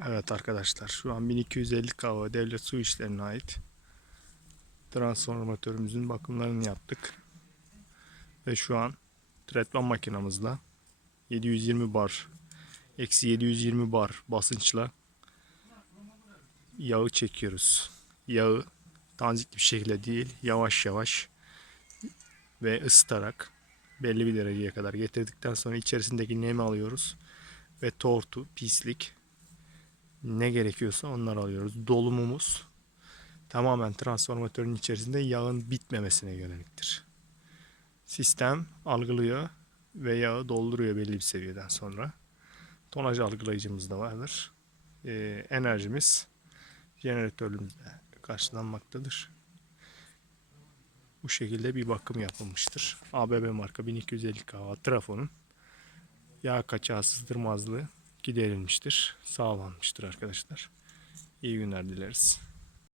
Evet arkadaşlar şu an 1250 kava devlet su işlerine ait transformatörümüzün bakımlarını yaptık. Ve şu an tretman makinamızla 720 bar eksi 720 bar basınçla yağı çekiyoruz. Yağı tanzikli bir şekilde değil yavaş yavaş ve ısıtarak belli bir dereceye kadar getirdikten sonra içerisindeki nemi alıyoruz ve tortu, pislik ne gerekiyorsa onları alıyoruz. Dolumumuz tamamen transformatörün içerisinde yağın bitmemesine yöneliktir. Sistem algılıyor ve yağı dolduruyor belli bir seviyeden sonra. Tonaj algılayıcımız da vardır. Ee, enerjimiz jeneratörümüzde karşılanmaktadır. Bu şekilde bir bakım yapılmıştır. ABB marka 1250 kW trafonun yağ kaçağı sızdırmazlığı giderilmiştir. Sağlanmıştır arkadaşlar. İyi günler dileriz.